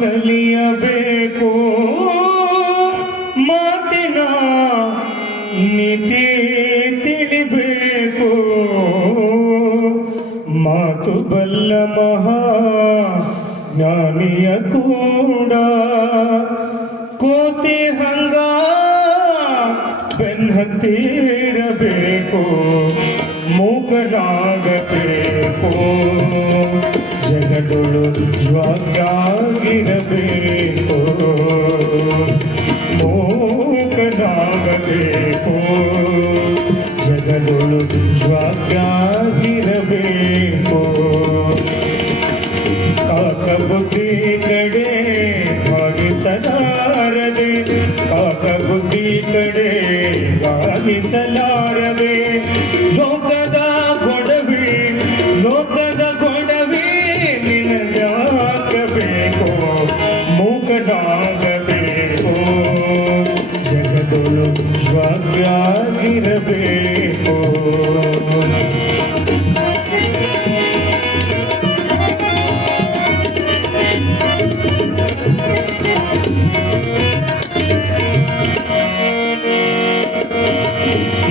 ಕಲಿಯಬೇಕು. ಮಾತಿನ ನೀತಿ ತಿಳಿಬೇಕು. ಮಾತು ಬಲ್ಲ ಮಹಾ ಜ್ಞಾನಿಯ ಕೂಡ. ಕೋತಿ ಹಂಗ ಬೆನ್ನತ್ತಿರಬೇಕು ಮೂಕನಾಗಬೇಕು ಜಗದೊಳು ಜ್ವಾಗಿರಬೇಕು ಮೂಕನಾಗಬೇಕು. ಜಗದೊಳು ಜ್ವಾಗಿರಬೇಕು ಕಾಕ ಬುದ್ಧಿ ಕಡೆ ಭಾಗಿಸಲಾರದೆ ಕಾಕ ಬುದ್ಧಿ ಕಡೆ ಭಾಗಿಸಲಾರದೆ ಜ್ವಾಗ್ಯಾಗಿರಬೇಕು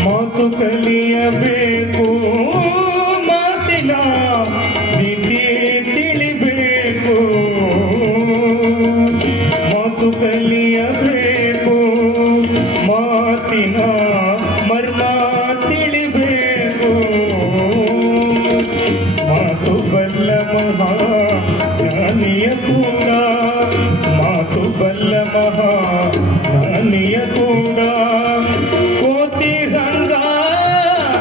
ಮಾತು ಕಲಿಯಬೇಕು ಮಾತಿನ ಜ್ಞಾನಿಯ ಕೂಡ ಮಾತು ಬಲ್ಲ ಮಹಾ ಜ್ಞಾನಿಯ ಕೂಡ ಕೋತಿ ಹಂಗ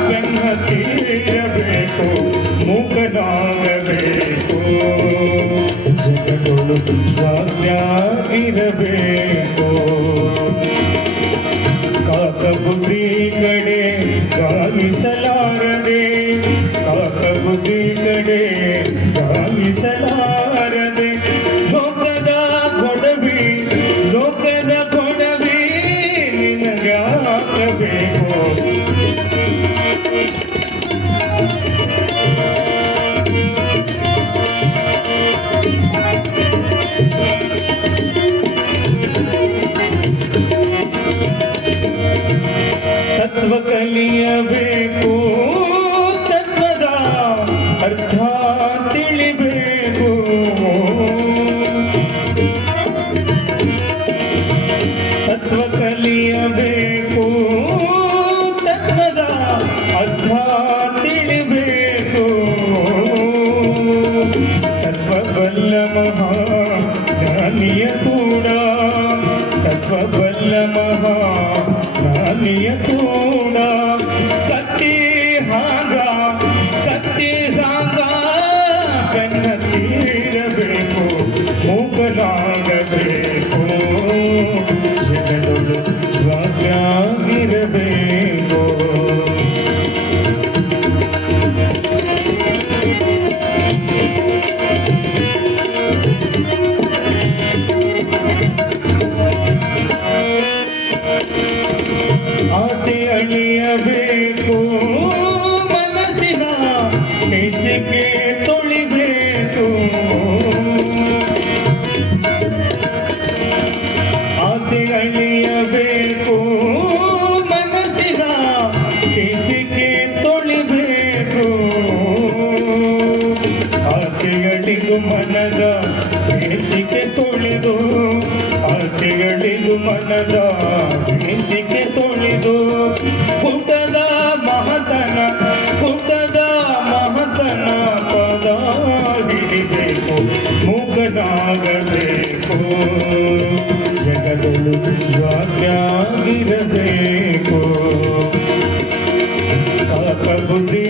ಬೆನ್ನ ತೀರಬೇಕು ಮೂಕನಾಗಬೇಕು ಜಗದೊಳು ಸ್ವಾಮ್ಯಾಗಿರಬೇಕು ಕಾಕ ಬುದ್ಧಿ ಕಡೆ ಗಾಲಿಸಲಾರದೆ ಕಾಕ ಬುದ್ಧಿ ಕಡೆ ಗಾಲಿಸಲಾರದೆ ಕಲಿಯಬೇಕು ತತ್ವದ ಅರ್ಥ ತಿಳಿಬೇಕು ತತ್ವ ಬಲ್ಲ ಮಹಾ ಜ್ಞಾನಿಯ ಕೂಡ ತತ್ವ ಬಲ್ಲ ಮಹಾ ಜ್ಞಾನಿಯ ಕೂಡ ಅಳಿಯಬೇಕು ಮನಸ್ಸಿನ ಬೇಸಿಗೆ ತೊಳಿಬೇಕು. ಆಸೆ ಅಳಿಯಬೇಕು. ಮನಸ್ಸಿನ ಬೇಸಿಗೆ ತೊಳಿಬೇಕು. ಆಸೆಗಳಿಗೂ ಮನದ ಬೇಸಿಗೆ ತೊಳೆದು ಆಸೆಗಳಿಗೂ ಮನದ ಮೂಕನಾಗಬೇಕು ಜಗದಳು ಜ್ವಾಗ್ಯಾಗಿರಬೇಕು ಕಾಕ ಬುದ್ಧಿ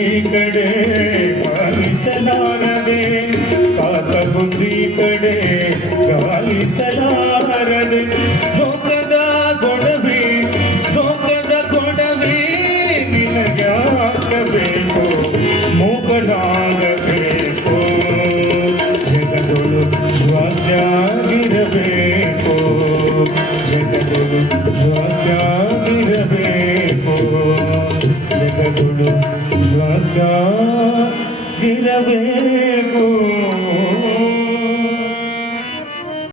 ಗಿರಬೇಕು